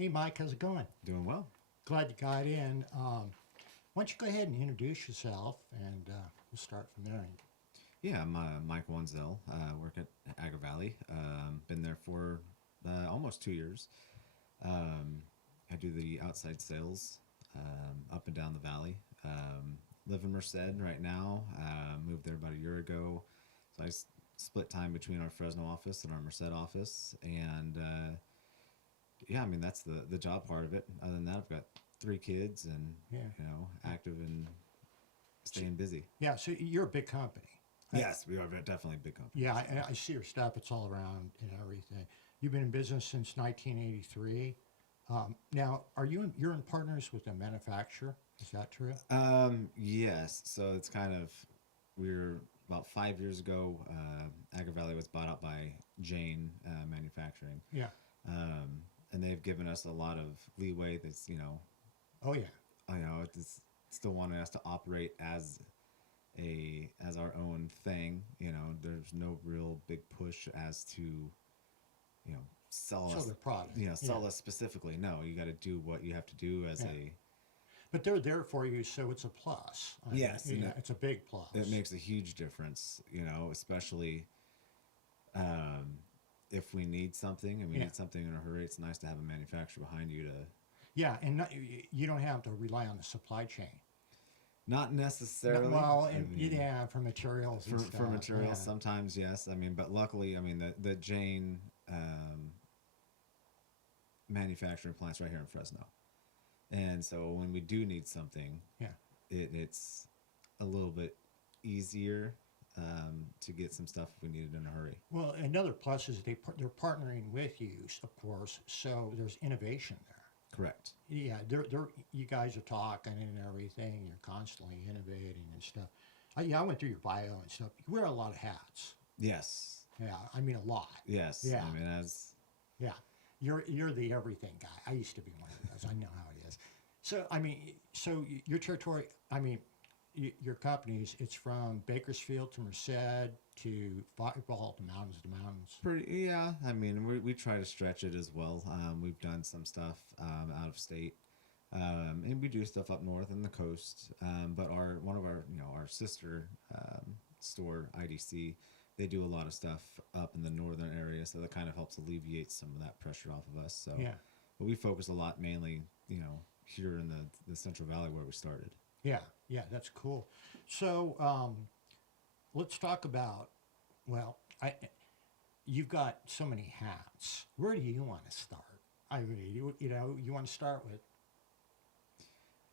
Hey, Mike, how's it going? Doing well. Glad you got in. Why don't you go ahead and introduce yourself, and we'll start from there. Yeah, I'm Mike WANDZELL. Work at Agri-Valley. Been there for almost 2 years. I do the outside sales up and down the valley. Live in Merced right now. Moved there about a year ago. So split time between our Fresno office and our Merced office. And yeah, I mean, that's the job part of it. Other than that, I've got 3 kids and, Yeah. active and staying busy. Yeah, so you're a big company. Yes, we are definitely a big company. Yeah, I see your stuff. It's all around and everything. You've been in business since 1983. Now, you're in partners with a manufacturer? Is that true? Yes. So it's kind of, we're about 5 years ago, Agri-Valley was bought out by Jane Manufacturing. Yeah. And they've given us a lot of leeway. That's, Oh, yeah. it's still wanting us to operate as our own thing. There's no real big push as to, sell Sell us, their product. sell Yeah. us specifically. No, you got to do what you have to do as Yeah. a, But they're there for you, so it's a plus. Yes, and Yeah, it's a big plus. it makes a huge difference, especially if we need something and we Yeah. need something in a hurry. It's nice to have a manufacturer behind you to, Yeah, and you don't have to rely on the supply chain. not necessarily. Well, I and mean, yeah, for materials and stuff. for materials, Yeah. sometimes yes. I mean, but luckily, I mean the Jane manufacturing plant's right here in Fresno, and so when we do need something, Yeah. it's a little bit easier to get some stuff if we need it in a hurry. Well, another plus is they're partnering with you, of course. So there's innovation there. Correct. Yeah, you guys are talking and everything. You're constantly innovating and stuff. I went through your bio and stuff. You wear a lot of hats. Yes. Yeah, I mean a lot. Yes. Yeah. I mean, as Yeah, you're the everything guy. I used to be one of those. I know how it is. So I mean, your territory. I mean, your companies. It's from Bakersfield to Merced to Fireball to mountains. pretty, yeah. I mean, we try to stretch it as well. We've done some stuff out of state, and we do stuff up north and the coast. But one of our sister store IDC, they do a lot of stuff up in the northern area, so that kind of helps alleviate some of that pressure off of us. So, Yeah. but we focus a lot mainly, here in the Central Valley where we started. Yeah, that's cool. So let's talk about. Well, you've got so many hats. Where do you want to start? I mean, you want to start with.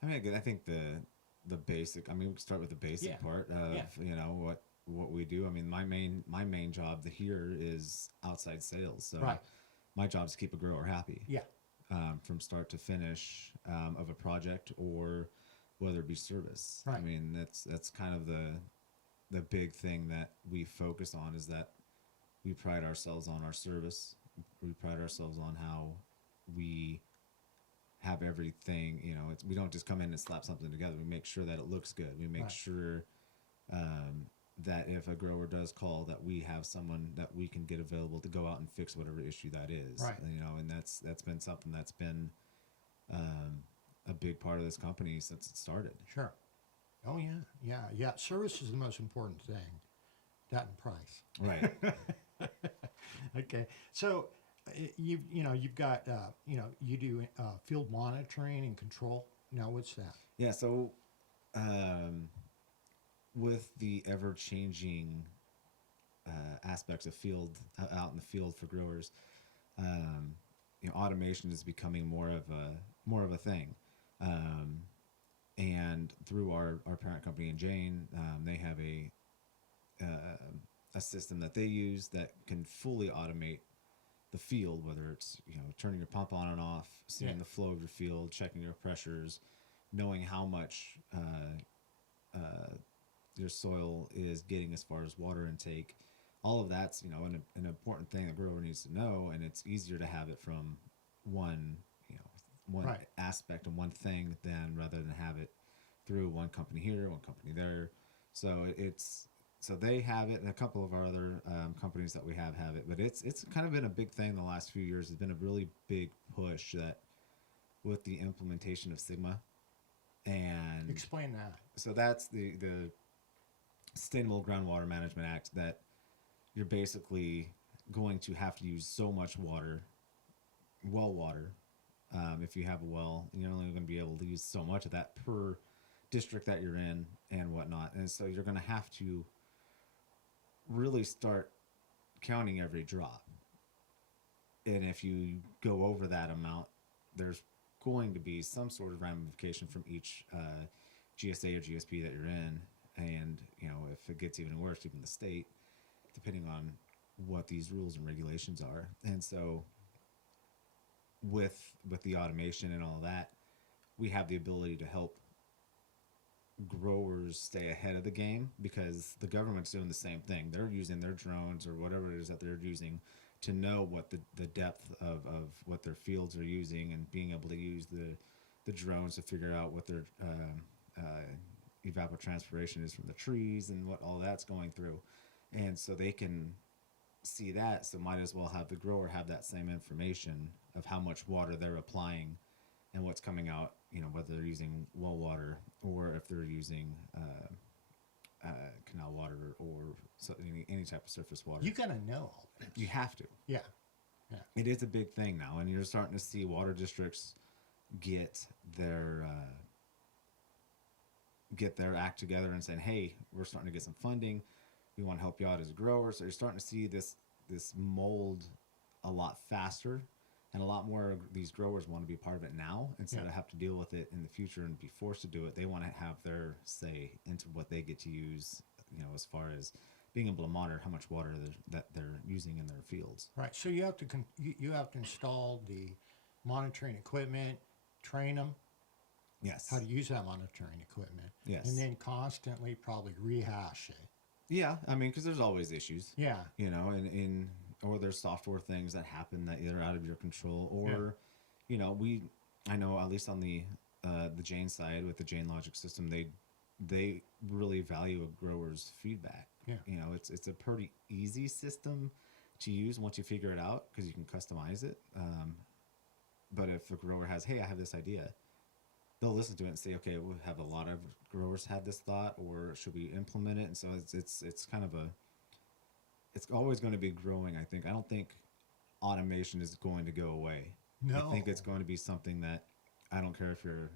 I mean, I think the basic. I mean, we can start with the basic Yeah. part of what we do. I mean, my main job here is outside sales. So Right. my job is to keep a grower happy. Yeah. From start to finish of a project, or whether it be service. I Right. mean, that's kind of the big thing that we focus on, is that we pride ourselves on our service. We pride ourselves on how we have everything. We don't just come in and slap something together. We make sure that it looks good. We make Right. sure that if a grower does call, that we have someone that we can get available to go out and fix whatever issue that is. Right. And that's been something that's been a big part of this company since it started. Sure. Oh yeah. Service is the most important thing. That and price. Right. Okay. So you've got you do field monitoring and control. Now what's that? Yeah. So with the ever-changing aspects of field out in the field for growers, automation is becoming more of a thing. And through our parent company in Jane, they have a system that they use that can fully automate the field, whether it's turning your pump on and off, seeing Yeah. the flow of your field, checking your pressures, knowing how much your soil is getting as far as water intake. All of that's an important thing a grower needs to know, and it's easier to have it from one Right. aspect and one thing than rather than have it through one company here, one company there. So they have it, and a couple of our other companies that we have it. But it's kind of been a big thing the last few years. It's been a really big push that with the implementation of Sigma. And Explain that. so that's the Sustainable Groundwater Management Act, that you're basically going to have to use so much water, well water. If you have a well, you're only going to be able to use so much of that per district that you're in and whatnot. And so you're going to have to really start counting every drop. And if you go over that amount, there's going to be some sort of ramification from each GSA or GSP that you're in. And, you know, if it gets even worse, even the state, depending on what these rules and regulations are. And so with the automation and all that, we have the ability to help growers stay ahead of the game, because the government's doing the same thing. They're using their drones or whatever it is that they're using to know what the depth of what their fields are using, and being able to use the drones to figure out what their evapotranspiration is from the trees and what all that's going through. And so they can see that, so might as well have the grower have that same information of how much water they're applying and what's coming out, you know, whether they're using well water or if they're using canal water or any type of surface water. You got to know all this. You have to. Yeah. Yeah. It is a big thing now, and you're starting to see water districts get their act together and saying, hey, we're starting to get some funding. We want to help you out as growers. So you're starting to see this mold a lot faster, and a lot more of these growers want to be part of it now instead of have to deal with it in the future and be forced to do it. They want to have their say into what they get to use, you know, as far as being able to monitor how much water that they're using in their fields. Right. So you have to you have to install the monitoring equipment, train them Yes. how to use that monitoring equipment, Yes. and then constantly probably rehash it. Yeah, I mean, because there's always issues. Yeah. You know, or there's software things that happen that either out of your control, or, you know, I know at least on the Jane side with the Jane Logic system, they really value a grower's feedback. Yeah. You know, it's a pretty easy system to use once you figure it out, because you can customize it. But if a grower has, hey, I have this idea, they'll listen to it and say, okay, we'll have a lot of growers had this thought, or should we implement it? And so it's kind of it's always going to be growing, I think. I don't think automation is going to go away. No. I think it's going to be something that, I don't care if you're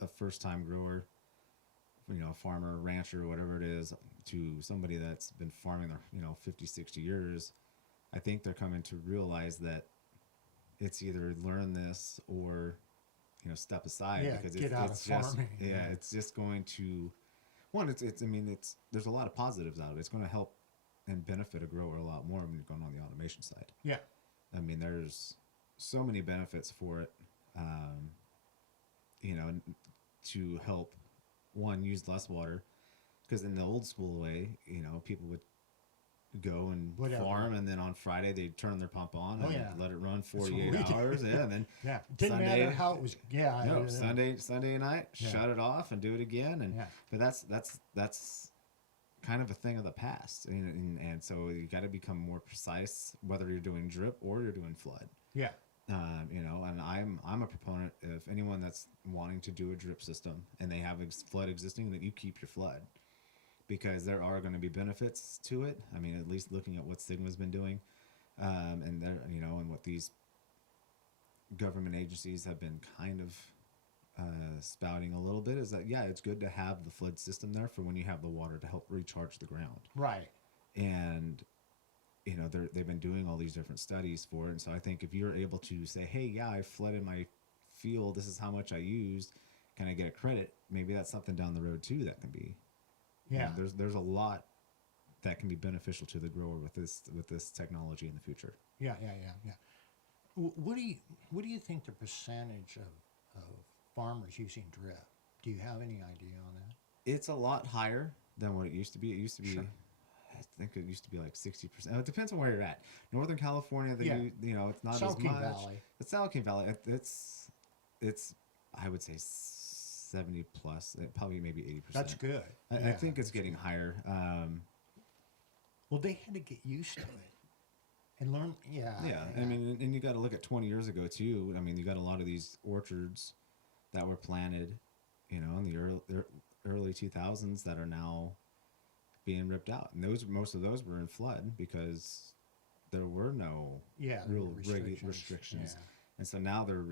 a first-time grower, you know, a farmer, rancher, whatever it is, to somebody that's been farming their, you know, 50, 60 years. I think they're coming to realize that it's either learn this or, you know, step aside, because get out it's of just, farming. it's just going to, there's a lot of positives out of it. It's going to help and benefit a grower a lot more when you're going on the automation side. Yeah. I mean, there's so many benefits for it, you know, to help one use less water, because in the old school way, you know, people would go and farm, and then on Friday they'd turn their pump on and let it run 48 hours. Yeah, and then didn't Sunday, matter how it was. Yeah, no, Sunday night, shut it off and do it again. And but that's kind of a thing of the past, and so you got to become more precise, whether you're doing drip or you're doing flood. Yeah. You know, and I'm a proponent of anyone that's wanting to do a drip system and they have flood existing, that you keep your flood, because there are going to be benefits to it. I mean, at least looking at what Sigma's been doing, and there, you know, and what these government agencies have been kind of spouting a little bit, is that it's good to have the flood system there for when you have the water to help recharge the ground. Right. And you know, they've been doing all these different studies for it. And so I think if you're able to say, hey, I flooded my field, this is how much I used, can I get a credit? Maybe that's something down the road too that can be. Yeah. You know, there's a lot that can be beneficial to the grower with this technology in the future. Yeah. What do you think the percentage of farmers using drip? Do you have any idea on that? It's a lot higher than what it used to be. It used to be, Sure. I think it used to be like 60%. It depends on where you're at. Northern California, you know, it's not San as Joaquin much. Valley. It's San Joaquin Valley. It's I would say 70 plus, probably maybe 80%. That's good. I think it's getting higher. Well, they had to get used to it, And learn, yeah. Yeah, I mean, and you got to look at 20 years ago too. I mean, you got a lot of these orchards that were planted, in the early 2000s that are now being ripped out, and most of those were in flood because there were no Yeah, real restrictions. restrictions, and so now they're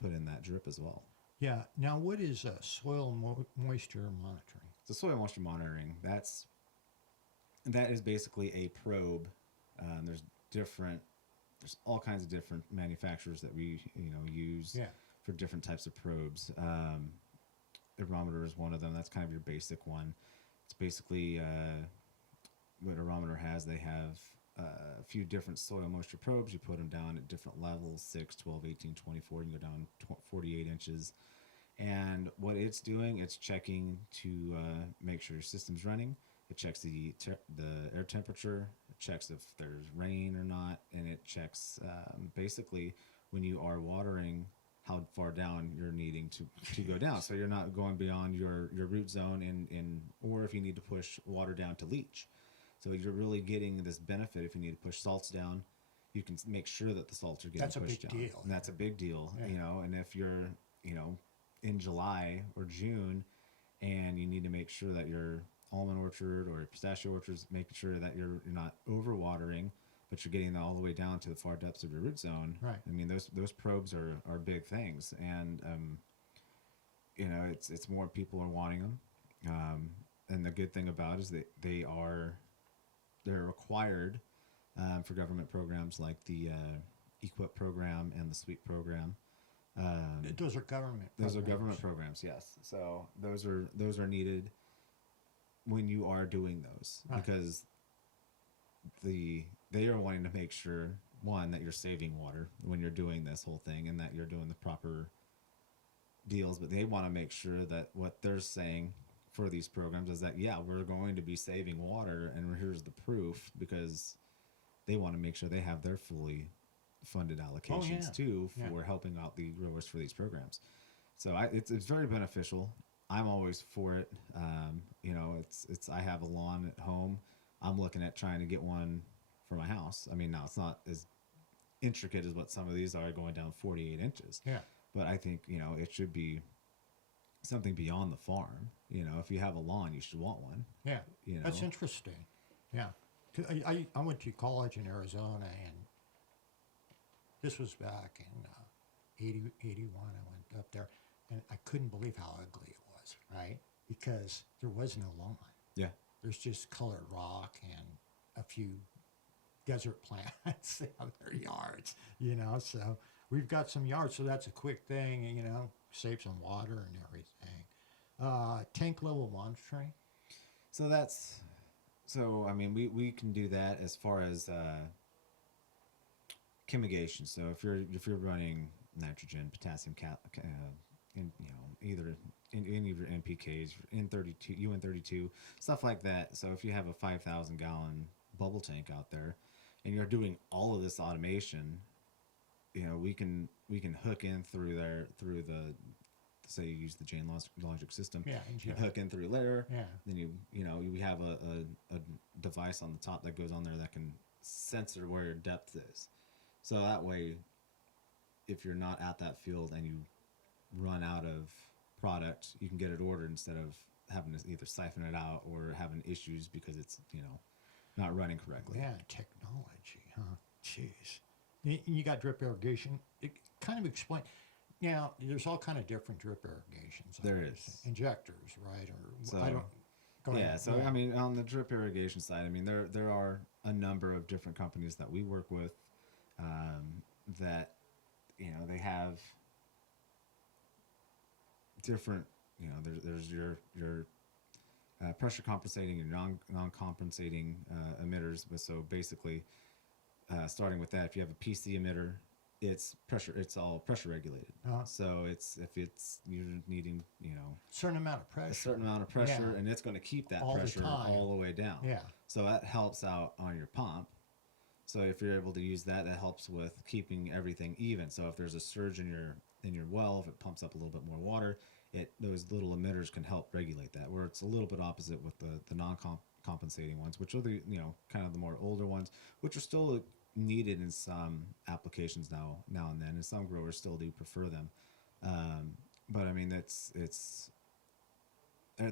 put in that drip as well. Yeah. Now, what is soil moisture monitoring? So soil moisture monitoring, that is basically a probe. There's all kinds of different manufacturers that we use Yeah. for different types of probes. Aerometer is one of them. That's kind of your basic one. It's basically what Aerometer has. They have a few different soil moisture probes. You put them down at different levels, 6, 12, 18, 24. You can go down 48 inches. And what it's doing, it's checking to make sure your system's running. It checks the air temperature. It checks if there's rain or not, and it checks basically when you are watering how far down you're needing to go down. So you're not going beyond your root zone, or if you need to push water down to leach. So you're really getting this benefit. If you need to push salts down, you can make sure that the salts are getting That's a pushed big down. deal. And that's a big deal, Yeah. And if you're in July or June, and you need to make sure that your almond orchard or your pistachio orchards, making sure that you're not overwatering, but you're getting all the way down to the far depths of your root zone. Right. I mean, those probes are big things, and it's more people are wanting them. And the good thing about it is that they're required for government programs like the EQIP program and the SWEET program. Those are government. Those are government programs, yes. So those are needed when you are doing those, Right. because they are wanting to make sure, one, that you're saving water when you're doing this whole thing and that you're doing the proper deals, but they want to make sure that what they're saying for these programs is that, yeah, we're going to be saving water, and here's the proof, because they want to make sure they have their fully funded allocations too for helping out the growers for these programs. So it's very beneficial. I'm always for it. I have a lawn at home. I'm looking at trying to get one for my house. I mean, now it's not as intricate as what some of these are, going down 48 inches. Yeah. But I think, it should be something beyond the farm. If you have a lawn, you should want one. Yeah. That's interesting. Yeah. 'Cause I went to college in Arizona, and this was back in 81. I went up there, and I couldn't believe how ugly it was, right? Because there was no lawn. Yeah. There's just colored rock and a few desert plants out their yards, So we've got some yards, so that's a quick thing, save some water and everything. Tank level monitoring. So I mean, we can do that as far as chemigation. So if you're running nitrogen, potassium, either in any of your NPKs, N32, UN32, stuff like that. So if you have a 5,000 gallon bubble tank out there, and you're doing all of this automation, we can hook in through the, say you use the chain logic system. Yeah, you can hook in through there. Yeah. Then we have a device on the top that goes on there that can sensor where your depth is. So that way, if you're not at that field and you run out of product, you can get it ordered instead of having to either siphon it out or having issues because it's not running correctly. Yeah, technology, huh? Jeez. You got drip irrigation. It kind of explain. Now, there's all kind of different drip irrigations. There is. Injectors, right? Or So, I don't. Go ahead. Yeah. So I mean, on the drip irrigation side, I mean, there are a number of different companies that we work with that they have different. There's your pressure compensating and non-compensating emitters. But so basically, starting with that, if you have a PC emitter, it's all pressure regulated. So you're needing certain amount of pressure. a certain amount of pressure, Yeah. and it's going to keep that All the pressure time. all the way down. Yeah. So that helps out on your pump. So if you're able to use that, that helps with keeping everything even. So if there's a surge in your well, if it pumps up a little bit more water, those little emitters can help regulate that. Where it's a little bit opposite with the non-compensating ones, which are the kind of the more older ones, which are still needed in some applications now and then, and some growers still do prefer them. But I mean,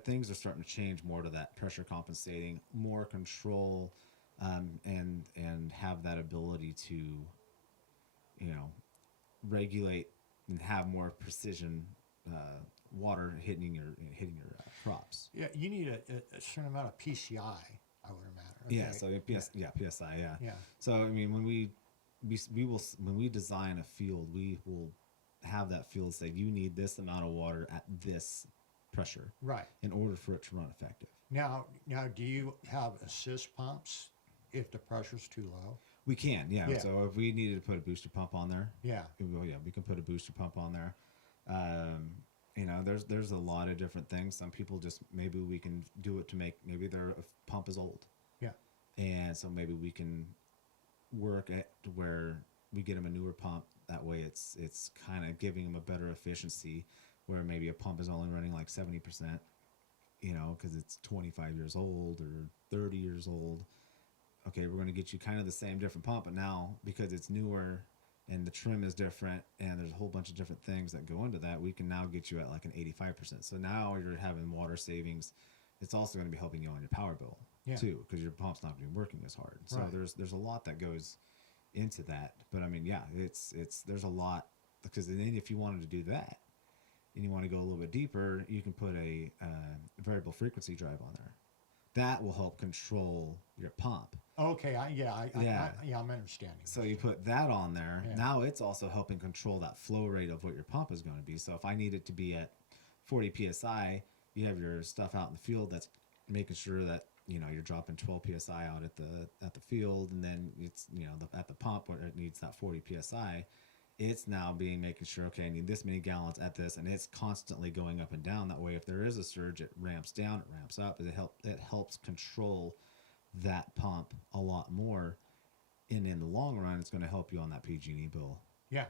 things are starting to change more to that pressure compensating, more control, and have that ability to, regulate and have more precision water hitting your crops. Yeah, you need a certain amount of PCI, I would imagine. Okay. Yeah, so PSI, yeah. Yeah. So I mean, when we design a field, we will have that field say you need this amount of water at this pressure, Right. in order for it to run effective. Now, do you have assist pumps if the pressure's too low? We can, yeah. Yeah. So if we needed to put a booster pump on there, Yeah. we can put a booster pump on there. There's a lot of different things. Some people maybe we can do it to maybe their pump is old. Yeah. And so maybe we can work at where we get them a newer pump. That way it's kind of giving them a better efficiency, where maybe a pump is only running like 70%, because it's 25 years old or 30 years old. Okay, we're going to get you kind of the same different pump, but now because it's newer and the trim is different and there's a whole bunch of different things that go into that, we can now get you at like an 85%. So now you're having water savings. It's also going to be helping you on your power bill too, because your pump's not going to be working as hard. So Right. there's a lot that goes into that. But I mean, yeah, there's a lot, because then if you wanted to do that and you want to go a little bit deeper, you can put a variable frequency drive on there. That will help control your pump. Okay. I'm understanding. So you put that on there. Yeah. Now it's also helping control that flow rate of what your pump is going to be. So if I need it to be at 40 psi, you have your stuff out in the field that's making sure that you're dropping 12 psi out at the field, and then it's at the pump where it needs that 40 psi. It's now making sure, okay, I need this many gallons at this, and it's constantly going up and down. That way, if there is a surge, it ramps down, it ramps up. It helps control that pump a lot more, and in the long run, it's going to help you on that PG&E bill. Yeah.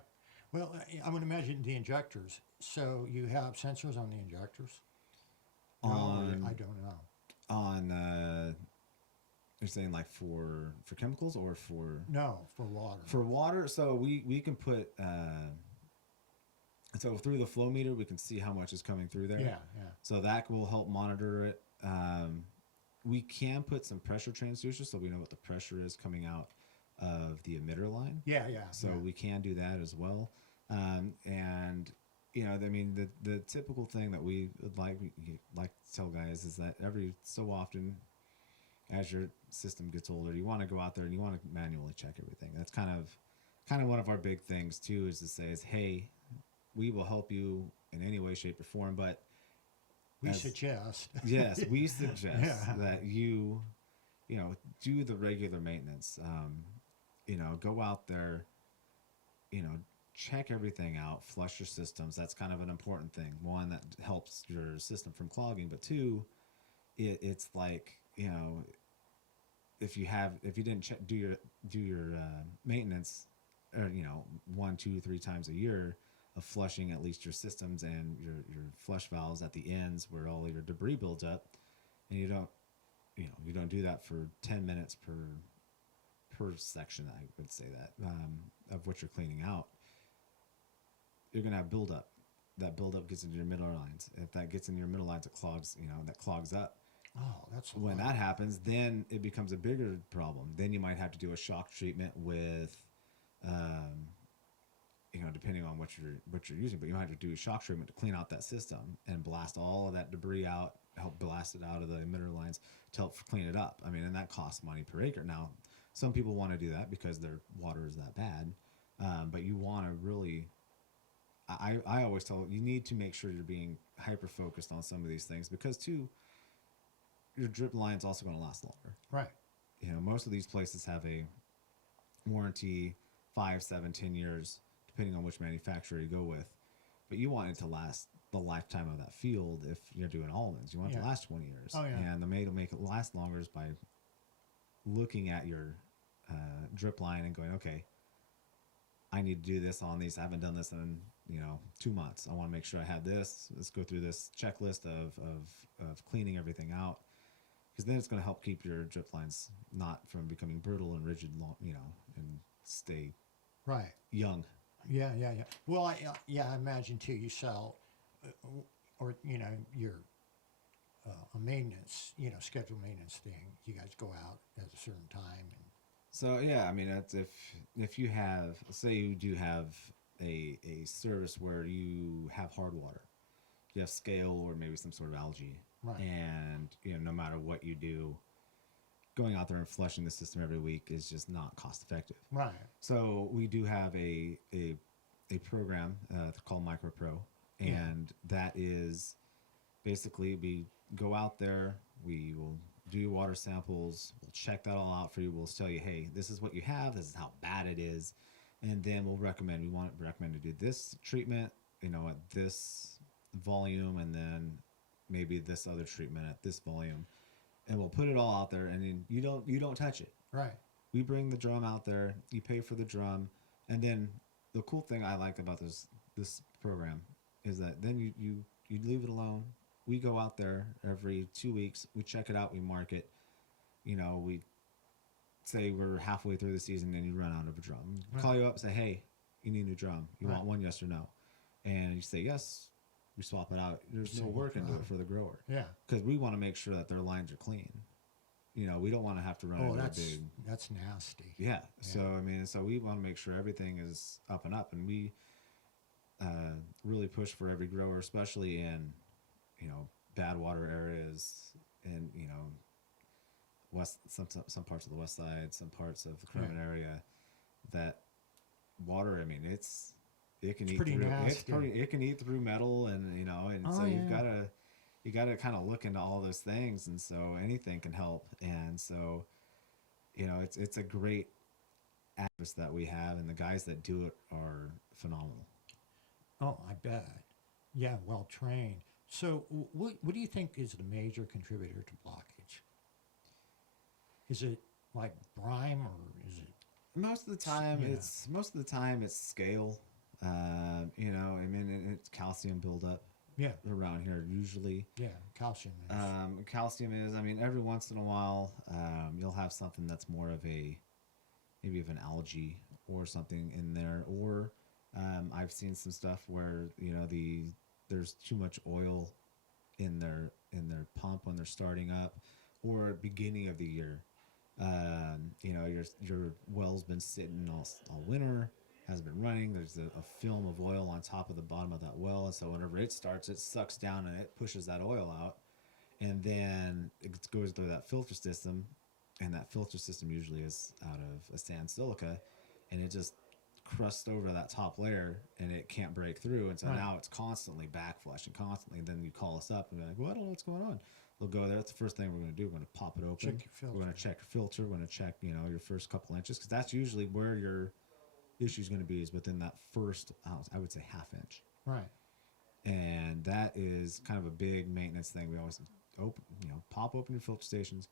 Well, I would imagine the injectors. So you have sensors on the injectors? I don't know. You're saying like for chemicals or for? No, for water. For water, so we can put so through the flow meter we can see how much is coming through there. Yeah. So that will help monitor it. We can put some pressure transducers so we know what the pressure is coming out of the emitter line. Yeah. So we can do that as well. And I mean, the typical thing that we would like to tell guys is that every so often, as your system gets older, you want to go out there and you want to manually check everything. That's kind of one of our big things too, is to say hey, we will help you in any way, shape, or form, but we suggest. Yes, we suggest Yeah. that you do the regular maintenance. Go out there, check everything out, flush your systems. That's kind of an important thing. One, that helps your system from clogging, but two, it's like, if you didn't do your maintenance, or 1, 2, 3 times a year of flushing at least your systems and your flush valves at the ends where all your debris builds up, and you don't do that for 10 minutes per section, I would say that, of what you're cleaning out, you're gonna have buildup. That buildup gets into your middle lines. If that gets into your middle lines, it clogs. That clogs up. Oh, that's When that happens, then it becomes a bigger problem. Then you might have to do a shock treatment with, depending on what you're using, but you might have to do a shock treatment to clean out that system and blast all of that debris out, help blast it out of the emitter lines to help clean it up. I mean, and that costs money per acre. Now, some people want to do that because their water is that bad, but you want to really. I always tell you need to make sure you're being hyper focused on some of these things, because too, your drip line's also going to last longer. right. Most of these places have a warranty 5, 7, 10 years, depending on which manufacturer you go with. But you want it to last the lifetime of that field. If you're doing almonds, you want it to last 20 years. Oh, yeah. And the way to make it last longer is by looking at your drip line and going, okay, I need to do this on these. I haven't done this in 2 months. I want to make sure I have this. Let's go through this checklist of cleaning everything out, because then it's going to help keep your drip lines not from becoming brittle and rigid, and stay Right. young. Yeah. Well, I imagine too. You sell, or your a maintenance, scheduled maintenance thing. You guys go out at a certain time, and So yeah, I mean, that's if you have, say you do have a service where you have hard water, you have scale or maybe some sort of algae, right. and no matter what you do, going out there and flushing the system every week is just not cost effective. Right. So we do have a program called Micro-Pro, and that is basically we go out there, we will do water samples, we'll check that all out for you, we'll tell you, hey, this is what you have, this is how bad it is, and then we'll recommend to do this treatment, at this volume, and then maybe this other treatment at this volume, and we'll put it all out there, and then you don't touch it. Right. We bring the drum out there, you pay for the drum, and then the cool thing I like about this program is that then you leave it alone. We go out there every 2 weeks, we check it out, we mark it. We say we're halfway through the season and you run out of a drum. Right. Call you up, say, hey, you need a new drum. You Right. want one, yes or no? And you say yes, we swap it out. There's no work into it for the grower. Yeah. Because we want to make sure that their lines are clean. We don't want to have to run into a big... that's nasty. Yeah. So, so we want to make sure everything is up and up. And we really push for every grower, especially in, bad water areas and, some parts of the west side, some parts of the Kermit area, that water, it can eat pretty through, nasty. it can eat through metal, and, so you gotta kind of look into all those things. And so anything can help. And so, it's a great service that we have, and the guys that do it are phenomenal. Oh, I bet. Yeah, well trained. So, what do you think is the major contributor to blockage? Is it like brine, or is it? Most of the time, it's scale. It's calcium buildup. Yeah. Around here usually. Yeah, calcium is. Calcium is. Every once in a while, you'll have something that's more of maybe of an algae or something in there, or I've seen some stuff where there's too much oil in their pump when they're starting up, or beginning of the year. Your well's been sitting all winter, hasn't been running. There's a film of oil on top of the bottom of that well, and so whenever it starts, it sucks down and it pushes that oil out, and then it goes through that filter system, and that filter system usually is out of a sand silica, and it just crusts over that top layer, and it can't break through, and so now it's constantly back flushing constantly. And then you call us up and be like, well, I don't know what's going on. We'll go there. That's the first thing we're going to do. We're going to pop it open. Check your filter. We're going to check your filter. We're going to check your first couple inches, because that's usually where your issue is going to be, is within that first, I would say, half inch. Right. And that is kind of a big maintenance thing. We always pop open your filter stations.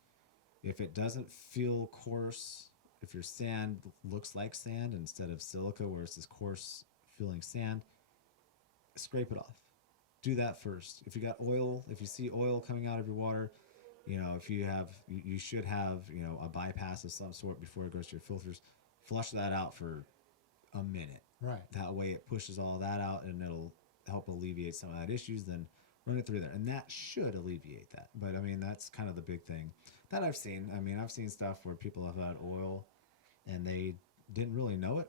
If it doesn't feel coarse, if your sand looks like sand instead of silica, where it's this coarse feeling sand, scrape it off. Do that first. If you got oil, if you see oil coming out of your water, if you should have, a bypass of some sort before it goes to your filters. Flush that out for a minute. Right. That way it pushes all that out, and it'll help alleviate some of that issues. Then run it through there, and that should alleviate that. But that's kind of the big thing that I've seen. I've seen stuff where people have had oil and they didn't really know it,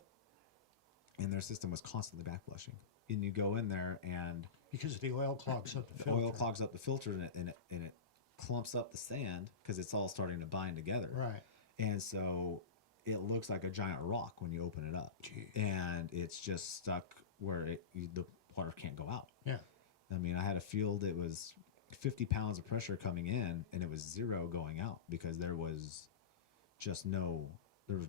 and their system was constantly backflushing. And you go in there, and because the oil clogs up the filter. Oil clogs up the filter, and it clumps up the sand, because it's all starting to bind together. Right. And so it looks like a giant rock when you open it up. Jeez. And it's just stuck where the water can't go out. Yeah. I had a field, it was 50 pounds of pressure coming in, and it was 0 going out, because there was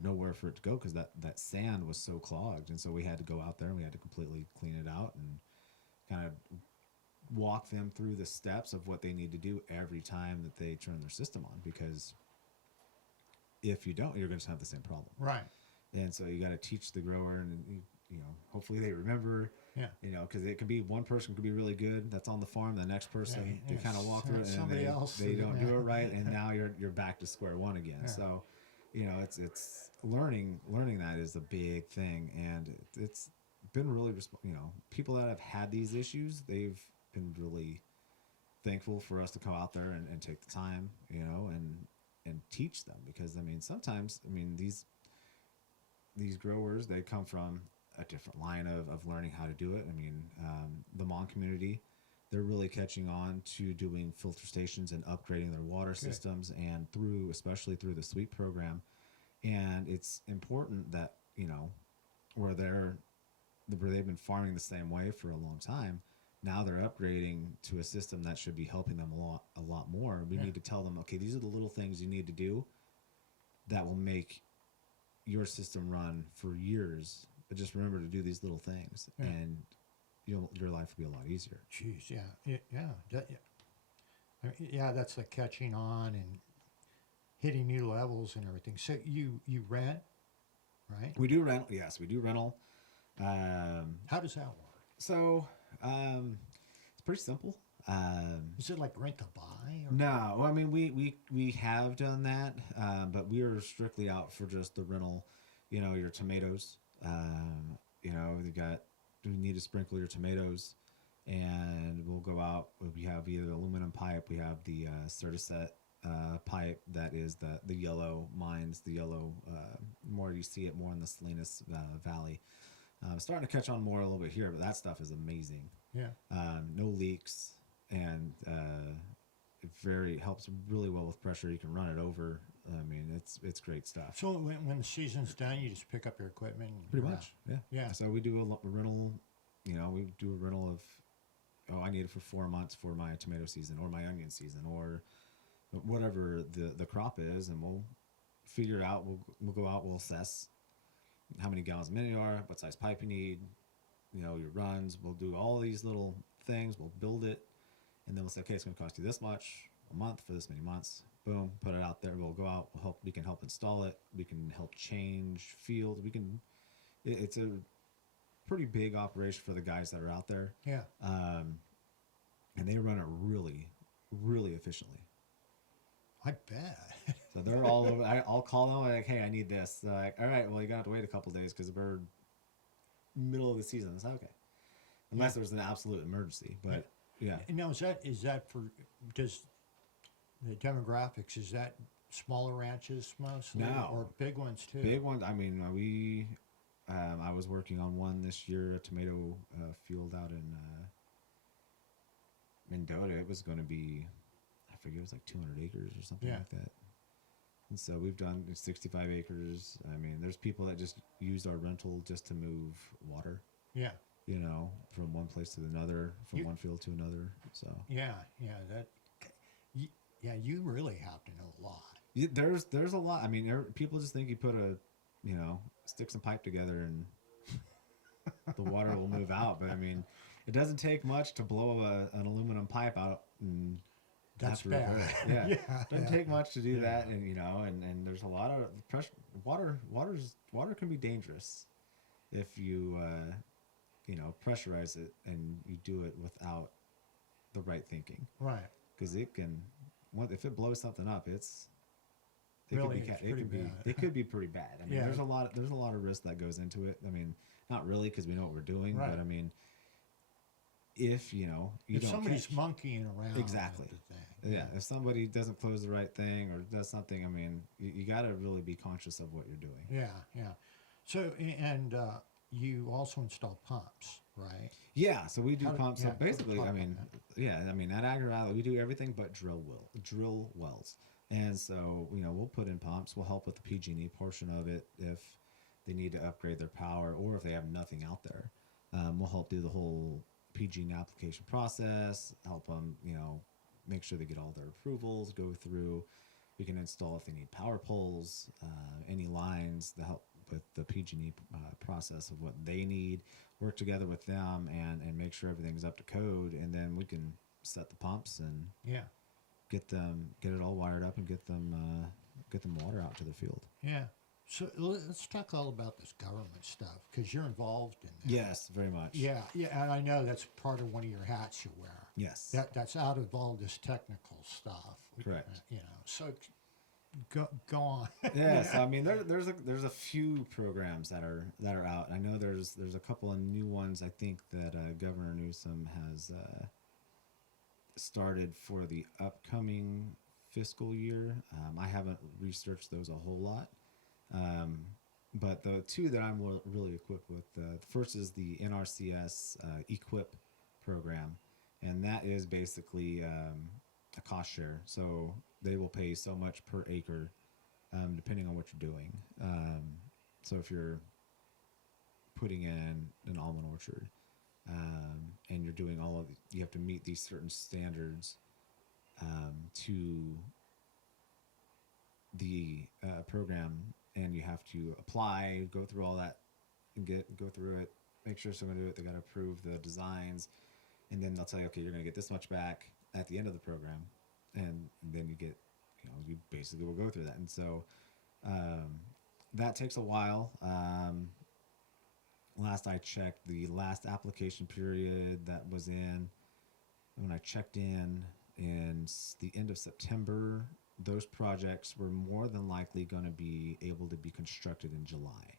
nowhere for it to go, because that sand was so clogged. And so we had to go out there, and we had to completely clean it out and kind of walk them through the steps of what they need to do every time that they turn their system on, because if you don't, you're going to have the same problem. Right. And so you got to teach the grower, and you know, hopefully they remember. Yeah. You know, because it could be one person could be really good that's on the farm, the next person Yeah, they kind of walk through it and somebody else they don't yeah. do it right, and now you're back to square one again. Yeah. So, you know, it's learning that is a big thing, and it's been really you know, people that have had these issues, they've been really thankful for us to come out there and take the time, you know, and teach them, because I mean sometimes these growers, they come from a different line of learning how to do it. I mean, the Mon community, they're really catching on to doing filter stations and upgrading their water systems, and especially through the SWEET program. And it's important that, you know, where they've been farming the same way for a long time, now they're upgrading to a system that should be helping them a lot more. We need to tell them, okay, these are the little things you need to do that will make your system run for years. But just remember to do these little things, and your life will be a lot easier. Jeez, yeah, that's the catching on and hitting new levels and everything. So you rent, right? We do rental. Yes, we do rental. How does that work? So it's pretty simple. Is it like rent to buy? Or? No, well, I mean we have done that, but we are strictly out for just the rental. You know, your tomatoes. You know, we need to sprinkle your tomatoes, and we'll go out. We have either aluminum pipe, we have the Certiset pipe that is the yellow mines, the yellow, more you see it more in the Salinas Valley. Starting to catch on more a little bit here, but that stuff is amazing. Yeah. No leaks, and it helps really well with pressure. You can run it over. I mean, it's great stuff. So when the season's done, you just pick up your equipment? And Pretty much, yeah. Yeah. So we do a rental, you know, we do a rental of, I need it for 4 months for my tomato season or my onion season or whatever the crop is, and we'll figure it out. We'll go out, we'll assess how many gallons a minute you are, what size pipe you need, you know, your runs. We'll do all these little things. We'll build it, and then we'll say, okay, it's going to cost you this much a month for this many months. Boom, put it out there. We'll go out. We can help install it. We can help change field. It's a pretty big operation for the guys that are out there. Yeah. And they run it really, really efficiently. I bet. So they're all over. I'll call them like, hey, I need this. They're like, all right, well, you got to wait a couple days because we're middle of the season. It's okay, unless there's an absolute emergency. But yeah. Now is that for does the demographics, is that smaller ranches mostly? No. Or big ones too? Big ones. I mean, I was working on one this year, a tomato field out in Mendota. It was going to be, I forget, it was like 200 acres or something like that. And so we've done 65 acres. I mean, there's people that just use our rental just to move water. Yeah. You know, from one place to another, from one field to another. So yeah, you really have to know a lot. Yeah, there's a lot. I mean, people just think you put stick some pipe together and the water will move out. But I mean, it doesn't take much to blow an aluminum pipe out. And that's bad. Yeah. Doesn't take much to do that. And, you know, and there's a lot of pressure. Water can be dangerous if you, pressurize it and you do it without the right thinking. Right. Because it can, if it blows something up, it could be pretty bad. I mean, there's a lot of risk that goes into it. I mean, not really, because we know what we're doing, but I mean, if somebody's monkeying around, exactly, with the thing. Yeah, if somebody doesn't close the right thing or does something, I mean, you got to really be conscious of what you're doing. Yeah. So and you also install pumps, right? Yeah, so we do pumps. So basically, at Agri-Valley, we do everything but drill wells. And so, we'll put in pumps. We'll help with the PG&E portion of it if they need to upgrade their power or if they have nothing out there. We'll help do the whole PG&E application process, help them, make sure they get all their approvals, go through. We can install if they need power poles, any lines to help with the PG&E process of what they need, work together with them and make sure everything's up to code. And then we can set the pumps and get it all wired up and get them get them water out to the field. Yeah. So let's talk all about this government stuff because you're involved in that. Yes, very much. Yeah, yeah, and I know that's part of one of your hats you wear. Yes. That's out of all this technical stuff. Correct. You know, so go on. Yes, I mean there's a few programs that are out. I know there's a couple of new ones. I think that Governor Newsom has started for the upcoming fiscal year. I haven't researched those a whole lot, but the two that I'm really equipped with, the first is the NRCS Equip program, and that is basically a cost share. So they will pay so much per acre, depending on what you're doing. So if you're putting in an almond orchard, and you're doing you have to meet these certain standards to the program, and you have to apply, go through all that, and go through it, make sure someone do it. They got to approve the designs, and then they'll tell you, okay, you're going to get this much back at the end of the program, and then you get, you basically will go through that, and so that takes a while. Last I checked, the last application period that was in, when I checked in the end of September, those projects were more than likely going to be able to be constructed in July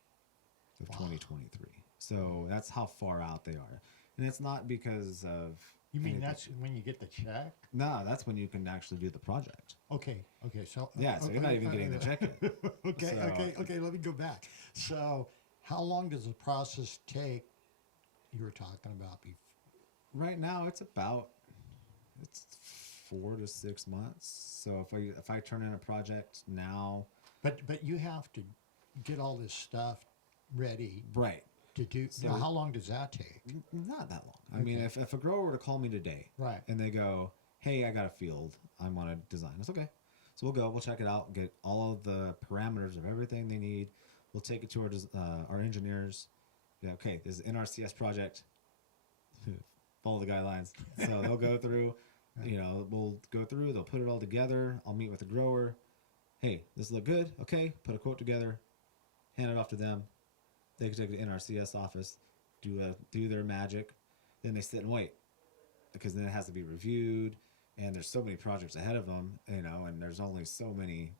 of 2023. So that's how far out they are. And it's not because of... You mean that's when you get the check? No, that's when you can actually do the project. Okay, so... Yeah, so you're not even getting the check yet. Okay, let me go back. So how long does the process take you were talking about before? Right now, it's 4 to 6 months. So if I turn in a project now... But you have to get all this stuff ready. Right. To do. So now, how long does that take? Not that long. I mean, if a grower were to call me today, right, and they go, "Hey, I got a field. I want to design." It's okay. So we'll check it out, get all of the parameters of everything they need. We'll take it to our engineers. Yeah, okay, this is an NRCS project. Follow the guidelines. So they'll go through. We'll go through. They'll put it all together. I'll meet with the grower. Hey, this look good. Okay, put a quote together. Hand it off to them. They can take it to NRCS office, do their magic, then they sit and wait, because then it has to be reviewed, and there's so many projects ahead of them, and there's only so many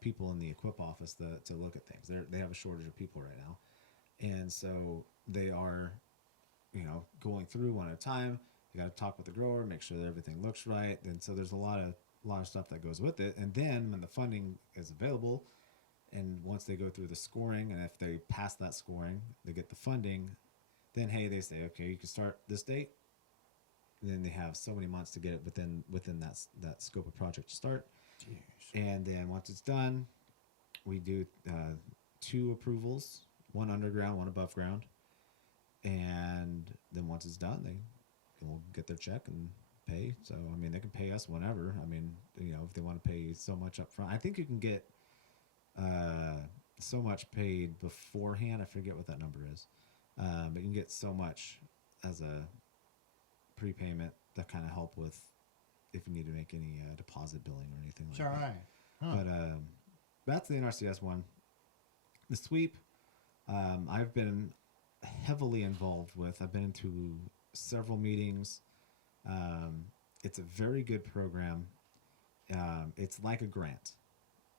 people in the equip office to look at things. They have a shortage of people right now, and so they are, going through one at a time. You got to talk with the grower, make sure that everything looks right, and so there's a lot of stuff that goes with it. And then when the funding is available, and once they go through the scoring, and if they pass that scoring, they get the funding, then, hey, they say, okay, you can start this date. And then they have so many months to get it within that scope of project to start. Jeez. And then once it's done, we do 2 approvals, one underground, one above ground. And then once it's done, they will get their check and pay. So, I mean, they can pay us whenever. I mean, if they want to pay so much up front. I think you can get so much paid beforehand. I forget what that number is, but you can get so much as a prepayment that kind of help with if you need to make any deposit billing or anything like that. All right. Huh. But that's the NRCS one. The sweep, I've been heavily involved with. I've been into several meetings. It's a very good program. It's like a grant.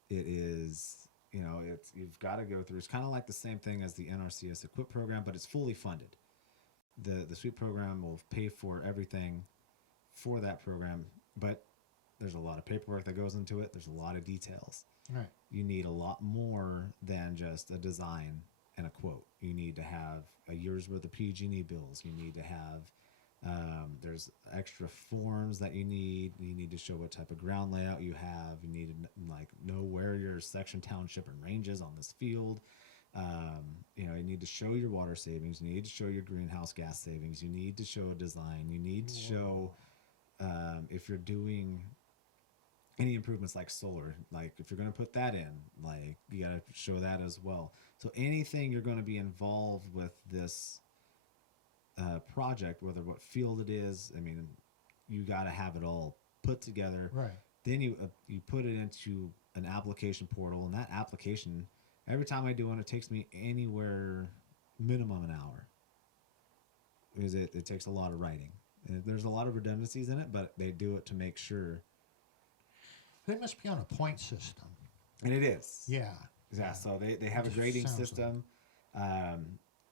It is, you've got to go through. It's kind of like the same thing as the NRCS Equip program, but it's fully funded. The SWEEP program will pay for everything for that program, but there's a lot of paperwork that goes into it. There's a lot of details. Right. You need a lot more than just a design and a quote. You need to have a year's worth of PG&E bills. You need to have there's extra forms that you need. You need to show what type of ground layout you have. You need to know where your section, township, and range is on this field. You need to show your water savings. You need to show your greenhouse gas savings. You need to show a design. You need to show if you're doing any improvements like solar, like if you're going to put that in, like you got to show that as well. So anything you're going to be involved with this project, whether what field it is, I mean, you got to have it all put together. Right. Then you put it into an application portal, and that application, every time I do one, it takes me anywhere minimum an hour. Because it takes a lot of writing. And there's a lot of redundancies in it, but they do it to make sure. They must be on a point system. And it is. Yeah. Yeah. So they have a Just grading sounds system.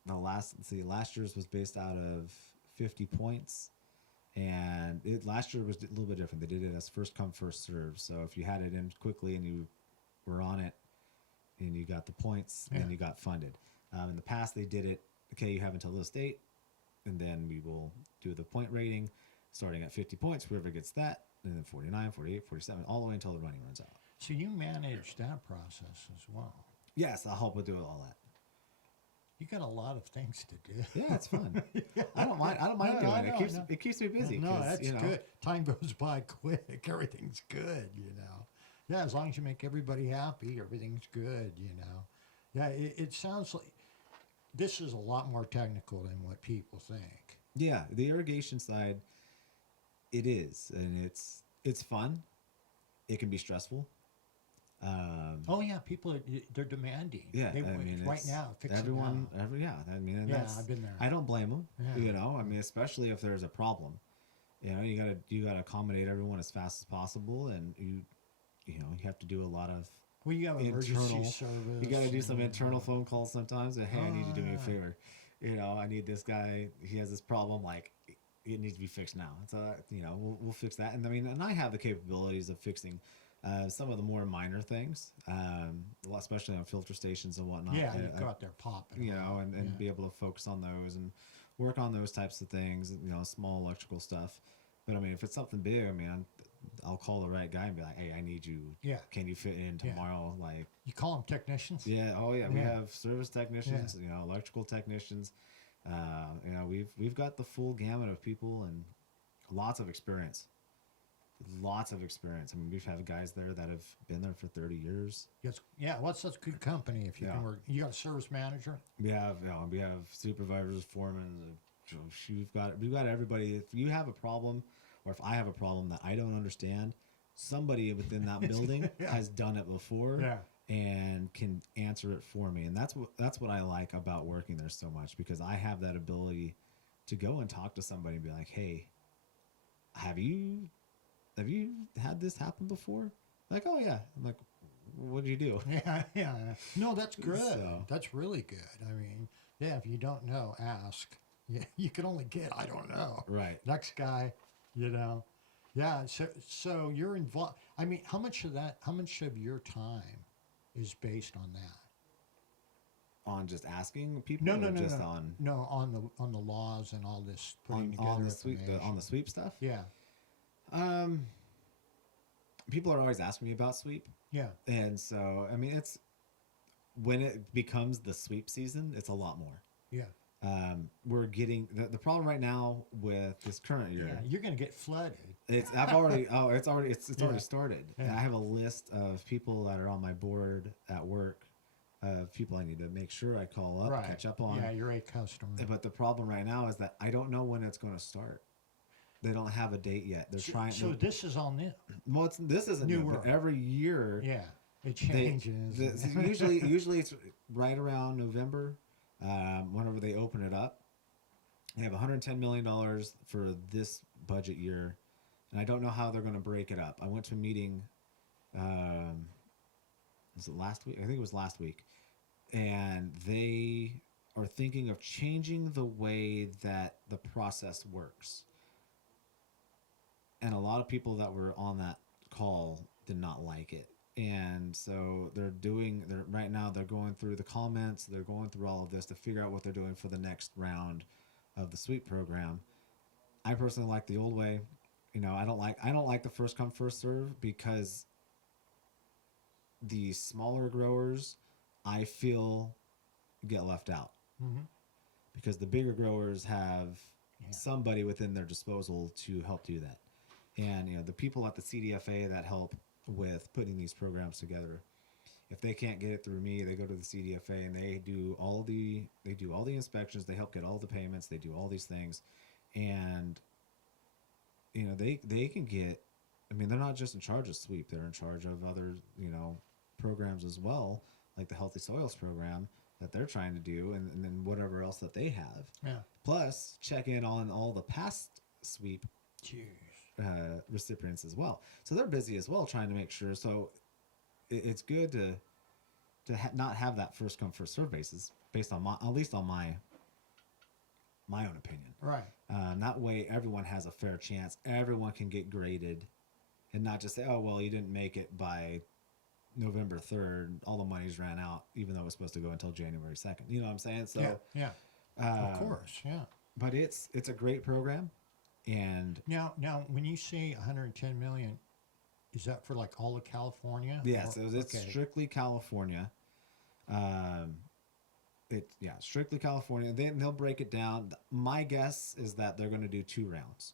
Last year's was based out of 50 points. And last year was a little bit different. They did it as first come, first serve. So if you had it in quickly and you were on it and you got the points, then you got funded. In the past, they did it, okay, you have until this date, and then we will do the point rating starting at 50 points. Whoever gets that, and then 49, 48, 47, all the way until the running runs out. So you manage that process as well. Yes, I'll help with doing all that. You got a lot of things to do. Yeah, it's fun. I don't mind doing it. It keeps me busy. No, that's you know, good. Time goes by quick. Everything's good, you know. Yeah, as long as you make everybody happy, everything's good, you know. Yeah, it sounds like this is a lot more technical than what people think. Yeah, the irrigation side, it is, and it's fun. It can be stressful. Oh yeah, people they're demanding. Yeah, they, I mean, right now, fix it now. Yeah, I mean, and Yeah, I've been there. I don't blame them. Yeah. You know, I mean, especially if there's a problem. You know, you gotta accommodate everyone as fast as possible, and you have to do a lot of. Well, you have emergency service. You got to do some internal phone calls sometimes. And, hey, I need you to do me a favor. You know, I need this guy. He has this problem. Like, it needs to be fixed now. So, you know, we'll fix that. And I mean, and I have the capabilities of fixing some of the more minor things, especially on filter stations and whatnot. Yeah, you go out there popping. You know, and be able to focus on those and work on those types of things. You know, small electrical stuff. But I mean, if it's something big, I mean, I'll call the right guy and be like, "Hey, I need you. Yeah. Can you fit in tomorrow?" Yeah. Like, you call them technicians. Yeah. Oh yeah. We have service technicians. Yeah. You know, electrical technicians. You know, we've got the full gamut of people and lots of experience. Lots of experience. I mean, we've had guys there that have been there for 30 years. Yes. Yeah. What's such a good company if you can work? You got a service manager. We have supervisors, foremen. We've got everybody. If you have a problem, or if I have a problem that I don't understand, somebody within that building has done it before and can answer it for me. And that's what I like about working there so much, because I have that ability to go and talk to somebody and be like, "Hey, have you had this happen before?" Like, "Oh yeah." I'm like, "What did you do?" Yeah. No, that's good. So. That's really good. I mean, yeah, if you don't know, ask. Yeah, you can only get, I don't know. Right. Next guy, you know. Yeah, so you're involved. I mean, how much of your time is based on that? On just asking people? No, on the laws and all this putting together on the sweep stuff? Yeah. People are always asking me about sweep. Yeah. And so, I mean, it's when it becomes the sweep season, it's a lot more. Yeah. We're getting the problem right now with this current year. Yeah, you're going to get flooded. It's already started. Yeah. And I have a list of people that are on my board at work, of people I need to make sure I call up, catch up on. Yeah, you're a customer. But the problem right now is that I don't know when it's going to start. They don't have a date yet. They're trying. So this is all new. Well, this isn't new. But every year, it changes. Usually it's right around November. Whenever they open it up, they have $110 million for this budget year, and I don't know how they're going to break it up. I went to a meeting, was it last week? I think it was last week, and they are thinking of changing the way that the process works. And a lot of people that were on that call did not like it. And so right now they're going through the comments, they're going through all of this to figure out what they're doing for the next round of the sweep program. I personally like the old way. You know, I don't like the first come first serve, because the smaller growers, I feel, get left out. Mm-hmm. Because the bigger growers have somebody within their disposal to help do that. And you know, the people at the CDFA that help with putting these programs together, if they can't get it through me, they go to the CDFA and they do all the inspections, they help get all the payments, they do all these things, and you know, they can get I mean, they're not just in charge of sweep; they're in charge of other, programs as well, like the Healthy Soils program that they're trying to do, and then whatever else that they have. Yeah. Plus, check in on all the past sweep Jeez. recipients as well. So they're busy as well, trying to make sure. So it's good to not have that first come first serve basis based on at least on my own opinion. Right. That way, everyone has a fair chance. Everyone can get graded, and not just say, "Oh, well, you didn't make it by November 3rd. All the money's ran out, even though it was supposed to go until January 2nd." You know what I'm saying? So, yeah. Of course. Yeah. But it's a great program, and Now, when you say 110 million, is that for like all of California? yeah, Or- so it's okay. strictly California. Strictly California. Then they'll break it down. My guess is that they're going to do 2 rounds.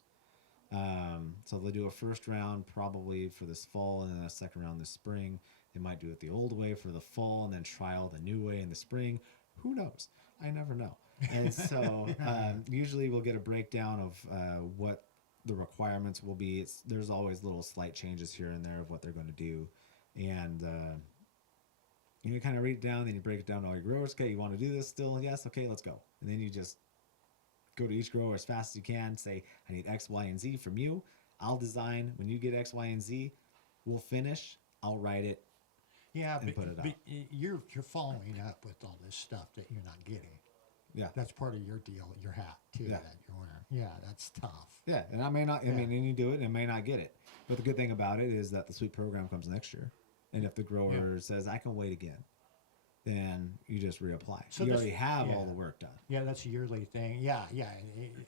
So they'll do a first round probably for this fall, and then a second round this spring. They might do it the old way for the fall, and then trial the new way in the spring. Who knows? I never know. And so usually we'll get a breakdown of what the requirements will be. There's always little slight changes here and there of what they're going to do, and you kind of read it down, then you break it down to all your growers. Okay, you want to do this still? Yes. Okay, let's go. And then you just go to each grower as fast as you can. Say, I need X, Y, and Z from you. I'll design. When you get X, Y, and Z, we'll finish. I'll write it. Yeah, and but, put it but out. you're following up with all this stuff that you're not getting. Yeah. That's part of your deal, your hat too, Yeah. that you're wearing. Yeah, that's tough. Yeah, and I may not. I Yeah. mean, and you do it, and I may not get it. But the good thing about it is that the sweep program comes next year, and if the grower says I can wait again, then you just reapply. So you this- already have yeah. all the work done. Yeah, that's a yearly thing. Yeah,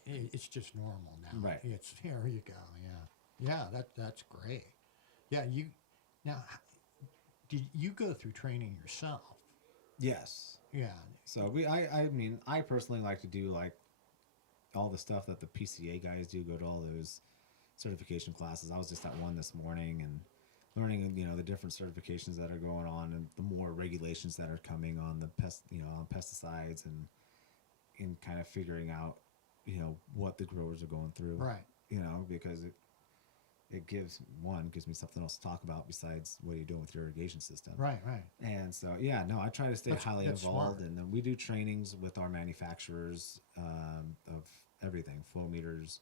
it's just normal now. Right. It's here you go. Yeah, that's great. Yeah, now did you go through training yourself? Yes. Yeah. So I mean, I personally like to do like all the stuff that the PCA guys do. Go to all those certification classes. I was just at one this morning and learning, the different certifications that are going on and the more regulations that are coming on the on pesticides and kind of figuring out, what the growers are going through. Right. Because it gives me something else to talk about besides what are you doing with your irrigation system. Right. And so, I try to stay highly that's involved, smart. and then we do trainings with our manufacturers of everything, flow meters,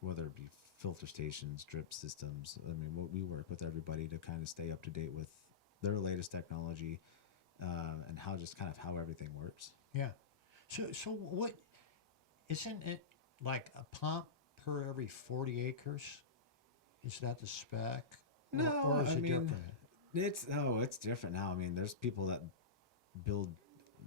whether it be filter stations, drip systems. I mean, we work with everybody to kind of stay up to date with their latest technology and how everything works. Yeah. So what isn't it like a pump per every 40 acres? Is that the spec? No, or is I it mean, different? it's different now. I mean, there's people that build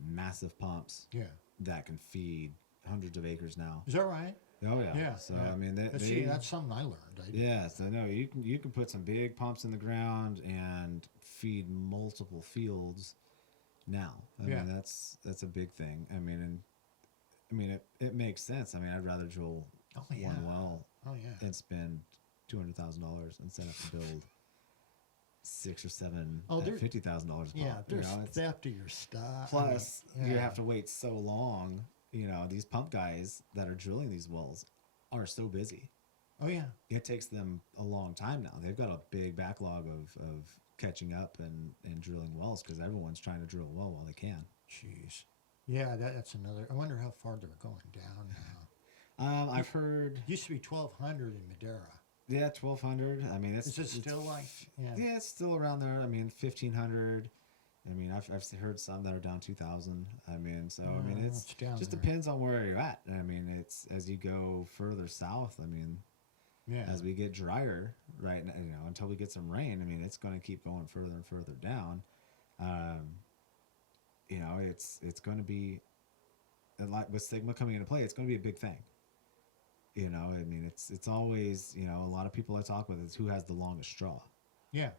massive pumps Yeah. that can feed hundreds of acres now. Is that right? Oh yeah. Yeah. So yeah. I mean, See, that's something I learned. yeah. So no, you can put some big pumps in the ground and feed multiple fields now. I Yeah. mean, that's a big thing. I mean, it makes sense. I mean, I'd rather drill Oh yeah. one well Oh yeah. and spend $200,000 instead of to build 6 or 7 Oh, at there- $50,000 a Yeah. pop. There's it's- theft of your stuff. Plus, I mean, you have to wait so long. These pump guys that are drilling these wells are so busy. Oh yeah. It takes them a long time now. They've got a big backlog of catching up and drilling wells because everyone's trying to drill a well while they can. Jeez. Yeah, that's another. I wonder how far they're going down now. I've heard, Used to be 1,200 in Madera. 1,200. I mean, Is it still like? Yeah. Yeah, it's still around there. I mean, 1,500. I mean, I've heard some that are down 2,000. I mean, so I mean, it's down just there. depends on where you're at. I mean, it's as you go further south. I mean, Yeah. as we get drier, right now, until we get some rain. I mean, it's going to keep going further and further down. It's going to be a lot with Sigma coming into play. It's going to be a big thing. I mean, it's always, a lot of people I talk with is who has the longest straw. Yeah.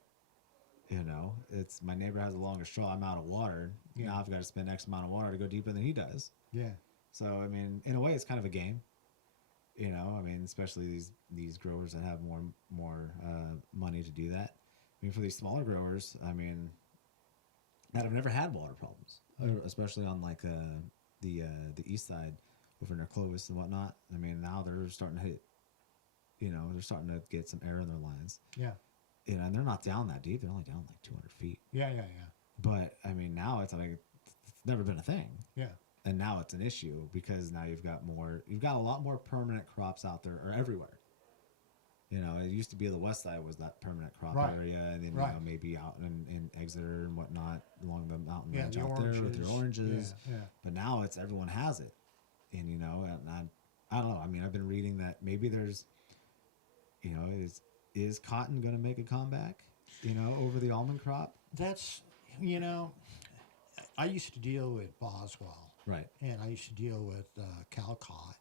It's my neighbor has the longest straw. I'm out of water. Yeah. Now I've got to spend X amount of water to go deeper than he does. Yeah. So, I mean, in a way, it's kind of a game. I mean, especially these growers that have more money to do that. I mean, for these smaller growers, I mean, that have never had water problems, especially on like the east side over near Clovis and whatnot. I mean, now they're starting to hit, they're starting to get some air in their lines. Yeah. And they're not down that deep. They're only down like 200 feet. Yeah. But I mean, now it's like it's never been a thing. Yeah. And now it's an issue because now you've got a lot more permanent crops out there or everywhere. It used to be the west side was that permanent crop Right. area, and then Right. maybe out in Exeter and whatnot along the mountain Yeah, range the out there with your oranges. Yeah. But now it's everyone has it, and and I don't know. I mean, I've been reading that maybe there's, is cotton going to make a comeback, over the almond crop? That's, I used to deal with Boswell. Right. And I used to deal with Calcott.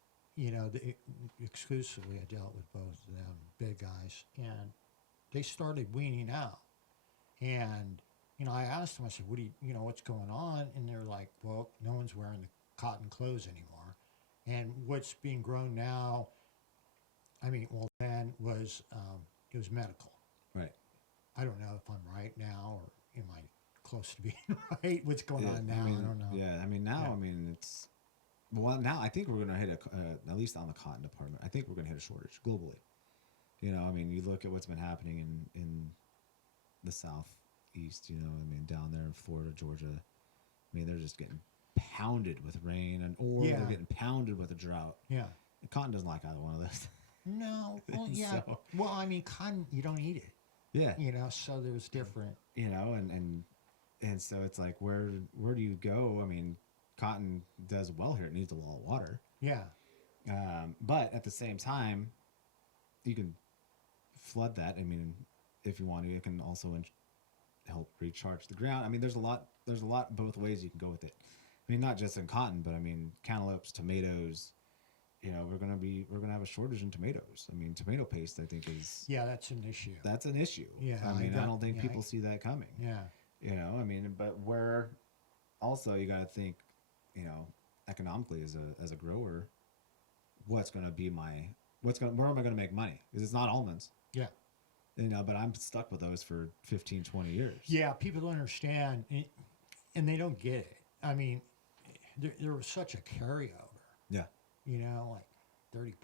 Exclusively I dealt with both of them, big guys. And they started weaning out. And, I asked them, I said, what's going on? And they're like, well, no one's wearing the cotton clothes anymore. And what's being grown now, then was, it was medical. Right. I don't know if I'm right now or am I close to being right? What's going on now? I don't know. Yeah, it's... Well, now I think we're going to hit at least on the cotton department, I think we're going to hit a shortage globally. You look at what's been happening in the southeast, down there in Florida, Georgia. They're just getting pounded with rain or they're getting pounded with a drought. Yeah. And cotton doesn't like either one of those. No. Well, yeah. So, Cotton, you don't eat it. Yeah. So there's different. And so it's like, where do you go? Cotton does well here. It needs a lot of water. Yeah. But at the same time, you can flood that. If you want to, it can also help recharge the ground. There's a lot both ways you can go with it. Not just in cotton, but cantaloupes, tomatoes. We're gonna have a shortage in tomatoes. Tomato paste, I think, is that's an issue. That's an issue. Yeah. I don't think people see that coming. Yeah. But where also you got to think, economically as a grower, where am I going to make money? Because it's not almonds. Yeah. But I'm stuck with those for 15, 20 years. Yeah, people don't understand, and they don't get it. There was such a carryover. Yeah. Like 30%,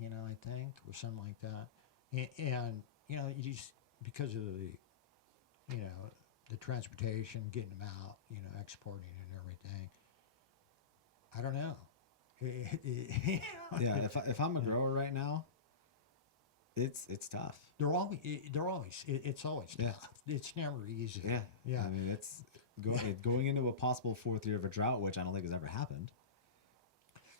I think, or something like that. And you just, because of the transportation, getting them out, exporting and everything. I don't know. Yeah, if I'm a grower right now, it's tough. It's always Yeah. tough. It's never easy. Yeah. Yeah. It's going into a possible fourth year of a drought, which I don't think has ever happened.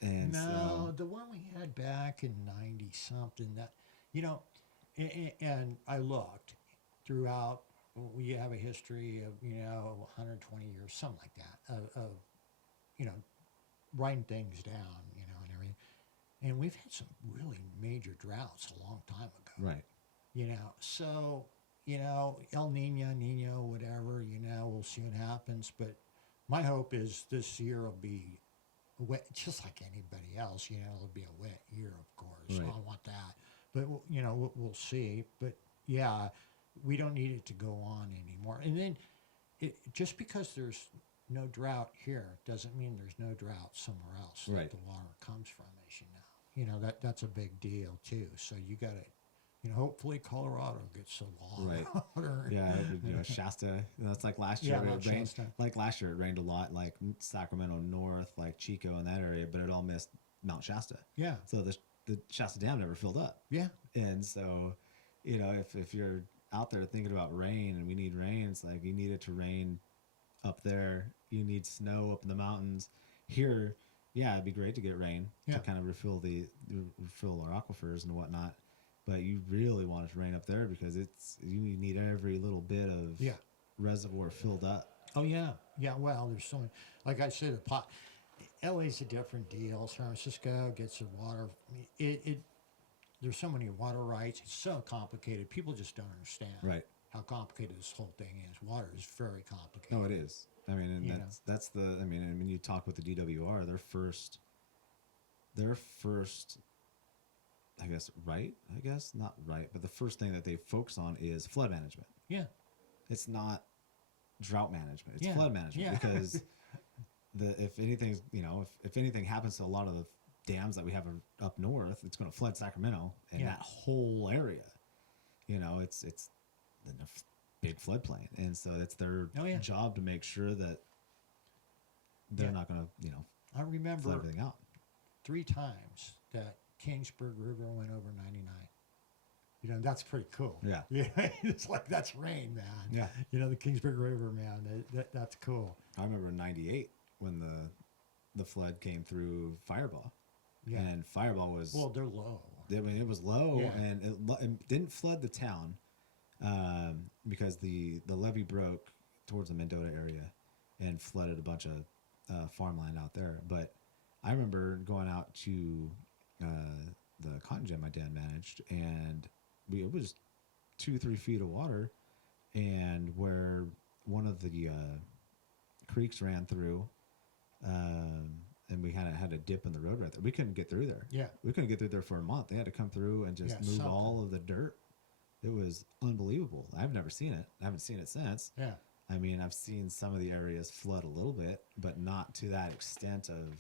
And no, the one we had back in 90 something, that, and I looked throughout, we have a history of, 120 years, something like that, of writing things down, and everything. And we've had some really major droughts a long time ago. Right. So, El Nino, whatever, we'll see what happens. But my hope is this year will be wet, just like anybody else, it'll be a wet year, of course. Right. I want that. But, we'll see. But, yeah, we don't need it to go on anymore. And then just because there's no drought here doesn't mean there's no drought somewhere else right. that the water comes from, as you know. That's a big deal, too. So you got to, hopefully Colorado gets a lot right. of water. Yeah, Shasta. That's like last year. Yeah, It rained, Shasta. like last year, it rained a lot, like Sacramento North, like Chico in that area, but it all missed Mount Shasta. Yeah. So the Shasta Dam never filled up. Yeah. And so, if you're out there thinking about rain and we need rain, it's like you need it to rain up there. You need snow up in the mountains. Here, yeah, it'd be great to get rain to kind of refill our aquifers and whatnot. But you really want it to rain up there because you need every little bit of reservoir filled up. Oh yeah, yeah. Well, there's so many. Like I said, LA's a different deal. San Francisco gets the water. There's so many water rights. It's so complicated. People just don't understand how complicated this whole thing is. Water is very complicated. No, it is. That's you talk with the DWR, their first, not right, but the first thing that they focus on is flood management. Yeah. It's not drought management. It's flood management because if anything happens to a lot of the dams that we have up north, it's going to flood Sacramento and Yeah. that whole area. You know, it's a big floodplain, and so it's their Oh, yeah. job to make sure that they're Yeah. not going to, you know, I flood remember everything out. 3 times that Kingsburg River went over 99. You know, that's pretty cool. Yeah. Yeah. It's like, that's rain, man. Yeah. You know, the Kingsburg River, man, that's cool. I remember in '98 when the flood came through Fireball, Yeah. and Fireball was Well, they're low. I mean, it was low, Yeah. and it didn't flood the town because the levee broke towards the Mendota area and flooded a bunch of farmland out there. But I remember going out to the cotton gin my dad managed, and it was 2-3 feet of water, and where one of the creeks ran through, and we had a dip in the road right there. We couldn't get through there. Yeah. We couldn't get through there for a month. They had to come through and just Yeah, move something. all of the dirt. It was unbelievable. I've never seen it. I haven't seen it since. Yeah. I mean, I've seen some of the areas flood a little bit, but not to that extent of.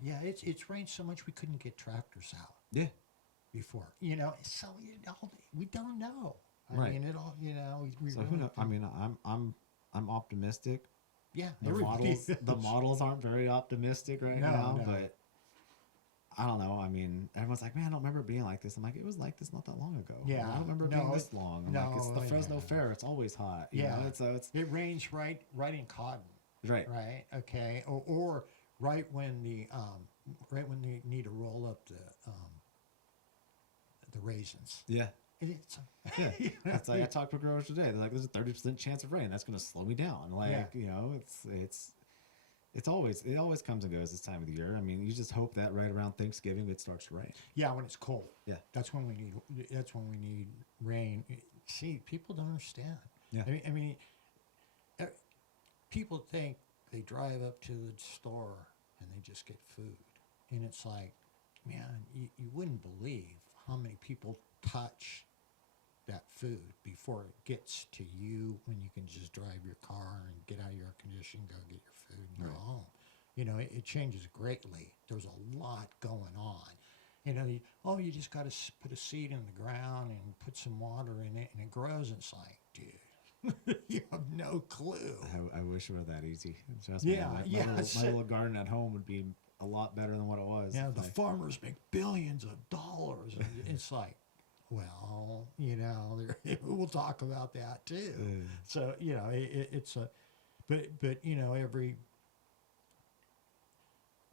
Yeah, it's rained so much we couldn't get tractors out Yeah. before. You know, so we don't know. I Right. mean, it all, you know, we So really who knows? I don't- mean, I'm optimistic. yeah, The everybody models is. the models aren't very optimistic right No, now, no. but I don't know. I mean, everyone's like, man, I don't remember it being like this. I'm like, it was like this not that long ago. Yeah. I don't remember it No, being this long. I'm like, it's the no, Fresno yeah. Fair. It's always hot. You Yeah. know? It's It rains right in cotton, right. right? Okay, or right when they need to roll up the raisins. Yeah. It's Yeah. That's like I talked to growers today. They're like, there's a 30% chance of rain. That's going to slow me down. Like, Yeah. you know, it always comes and goes this time of the year. I mean, you just hope that right around Thanksgiving it starts to rain. yeah, when it's cold. Yeah. That's when we need rain. See, people don't understand. Yeah. I mean, people think they drive up to the store and they just get food, and it's like, man, you wouldn't believe how many people touch that food before it gets to you, when you can just drive your car and get out of your air conditioning, go get your food and go Right. home. You know, it changes greatly. There's a lot going on. You know, you just got to put a seed in the ground and put some water in it and it grows. And it's like, dude, you have no clue. I wish it were that easy. Trust me, Yeah, my yeah, little, so- my little garden at home would be a lot better than what it was. You know, the Like, farmers make billions of dollars. And it's like, well, you know, we'll talk about that too. So, you know, it's a, but, you know,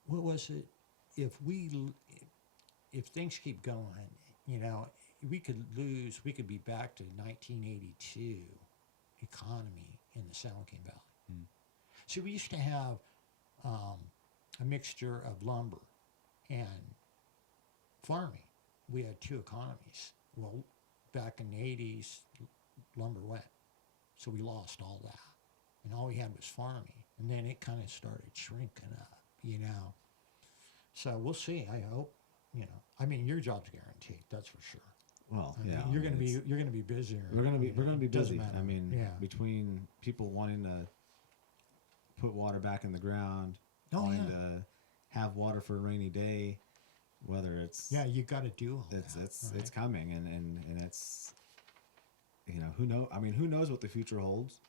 what was it? If things keep going, you know, we could be back to 1982 economy in the San Joaquin Valley. See, we used to have a mixture of lumber and farming. We had 2 economies. Well, back in the 80s, lumber went. So we lost all that. And all we had was farming. And then it kind of started shrinking up, you know. So we'll see. I hope, you know. I mean, your job's guaranteed, that's for sure. well, I mean, yeah. you're I gonna mean, be busier. we're gonna be It doesn't busy. matter. I mean, yeah. between people wanting to put water back in the ground, Oh, wanting yeah. to have water for a rainy day, whether it's Yeah, you got to do all it's that. it's right? it's coming, and it's, you know, who knows what the future holds.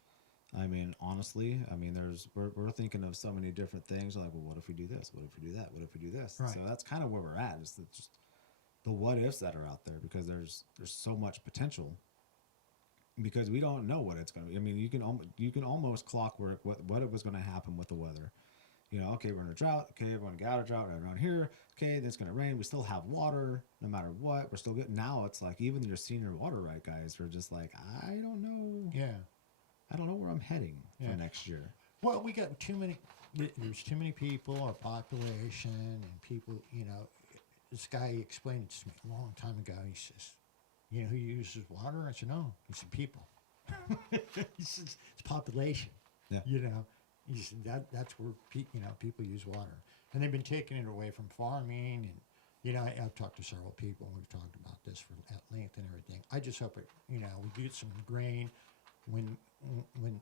I mean, honestly, I mean, we're thinking of so many different things. Like, well, what if we do this? What if we do that? What if we do this? Right. So that's kind of where we're at. It's just the what ifs that are out there, because there's so much potential, because we don't know what it's going to be. I mean, you can almost clockwork what it was going to happen with the weather. You know, okay, we're in a drought. Okay, we're going to get out of drought right around here. Okay, then it's going to rain. We still have water no matter what. We're still good. Now it's like, even your senior water right guys are just like, I don't know. Yeah. I don't know where I'm heading Yeah. for next year. Well, we got there's too many people, our population, and people, you know, this guy explained it to me a long time ago. He says, you know who uses water? I said, no. He said, people. He says, it's population. Yeah. You know, he said, that's where, people use water. And they've been taking it away from farming. And, you know, I've talked to several people, and we've talked about this at length and everything. I just hope we get some grain when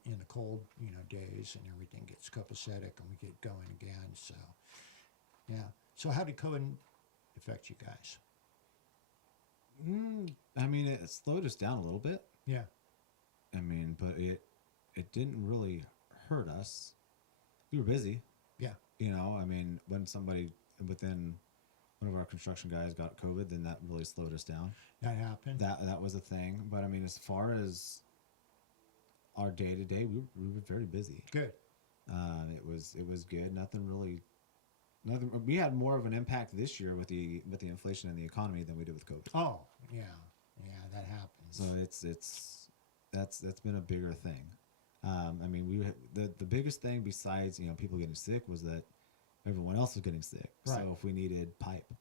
in the cold, days, and everything gets copacetic and we get going again. So, yeah. So how did COVID affect you guys? I mean, it slowed us down a little bit. Yeah. I mean, but it didn't really hurt us. We were busy. Yeah. You know, I mean, when somebody within one of our construction guys got COVID, then that really slowed us down. That happened. That was a thing. But I mean, as far as our day to day, we were very busy. Good. It was good. Nothing. We had more of an impact this year with the inflation in the economy than we did with COVID. Oh, yeah. Yeah, that happens. So that's been a bigger thing. I mean, the biggest thing besides, you know, people getting sick was that everyone else was getting sick. Right. So if we needed pipe,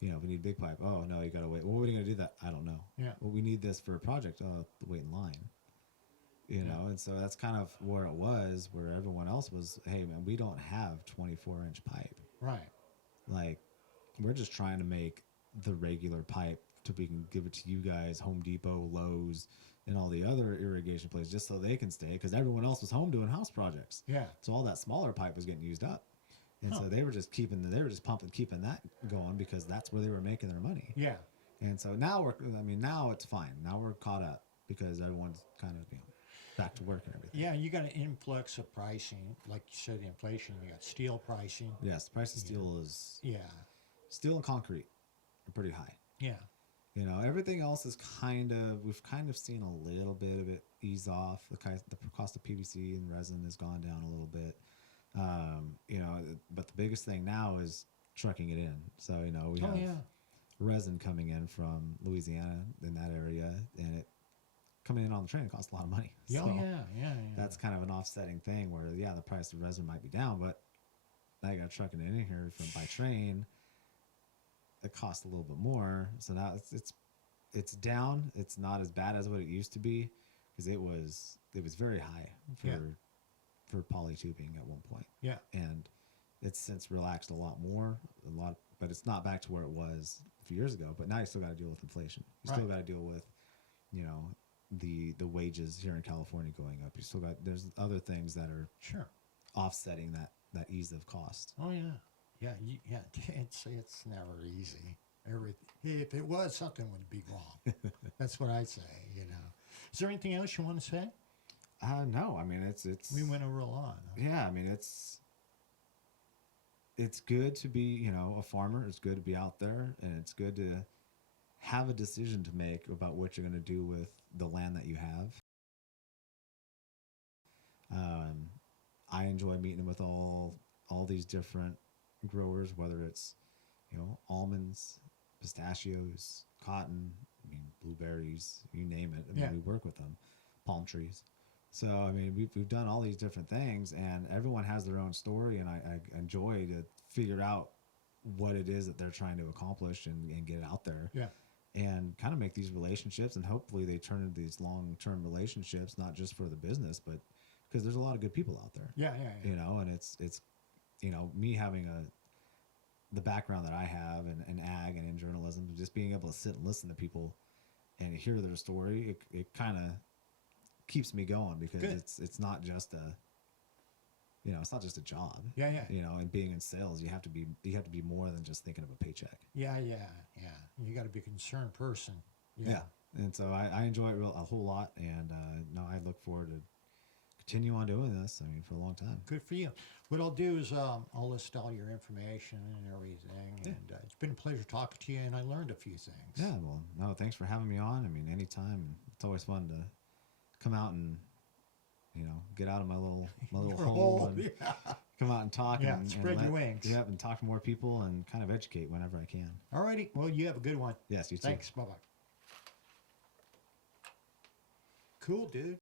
you know, if we need big pipe, oh no, you gotta wait. Well, what are you gonna do that? I don't know. Yeah. Well, we need this for a project. Oh, wait in line. You know, and so that's kind of where it was, where everyone else was, hey man, we don't have 24-inch pipe. Right. Like, we're just trying to make the regular pipe to we can give it to you guys, Home Depot, Lowe's, and all the other irrigation places, just so they can stay, because everyone else was home doing house projects. Yeah. So all that smaller pipe was getting used up, and so they were just keeping that going because that's where they were making their money. Yeah. And so now now it's fine. Now we're caught up because everyone's kind of, you know, back to work and everything. Yeah, you got an influx of pricing, like you said, the inflation. You got steel pricing. Yes, the price of steel is Yeah. steel and concrete are pretty high. Yeah. You know, everything else is we've kind of seen a little bit of it ease off. The cost of PVC and resin has gone down a little bit. You know, but the biggest thing now is trucking it in. So, you know, we have resin coming in from Louisiana in that area, and it coming in on the train costs a lot of money. Yeah, So yeah. that's kind of an offsetting thing where, the price of resin might be down, but now you got to truck it in here by train. It costs a little bit more. So now it's down. It's not as bad as what it used to be, because it was very high for poly tubing at one point. Yeah. And it's since relaxed a lot more, but it's not back to where it was a few years ago. But now you still got to deal with inflation. You still got to deal with, you know, the wages here in California going up. There's other things that are offsetting that ease of cost. Oh yeah. It's never easy. If it was, something would be wrong. That's what I say. You know. Is there anything else you want to say? No. I mean, it's we went over a lot. Yeah. I mean, it's good to be, you know, a farmer. It's good to be out there, and it's good to have a decision to make about what you're going to do with the land that you have. I enjoy meeting with all these different growers, whether it's, you know, almonds, pistachios, cotton, I mean, blueberries, you name it. I mean, we work with them, palm trees. So, I mean, we've done all these different things, and everyone has their own story, and I enjoy to figure out what it is that they're trying to accomplish and get it out there. Yeah. And kind of make these relationships, and hopefully they turn into these long-term relationships, not just for the business, but because there's a lot of good people out there. Yeah. You know, and it's you know, me having the background that I have in ag and in journalism, just being able to sit and listen to people and hear their story, it kind of keeps me going, because it's not just it's not just a job. Yeah. You know, and being in sales, you have to be more than just thinking of a paycheck. Yeah. You got to be a concerned person. Yeah. And so I enjoy it a whole lot, and I look forward to continue on doing this. I mean, for a long time. Good for you. What I'll do is I'll list all your information and everything, and it's been a pleasure talking to you, and I learned a few things. Yeah. Well, no, thanks for having me on. I mean, anytime. It's always fun to come out and, you know, get out of my little hole and come out and talk. Yeah, and spread your wings. Yep, and talk to more people and kind of educate whenever I can. All righty. Well, you have a good one. Yes, you too. Thanks. Bye-bye. Cool, dude.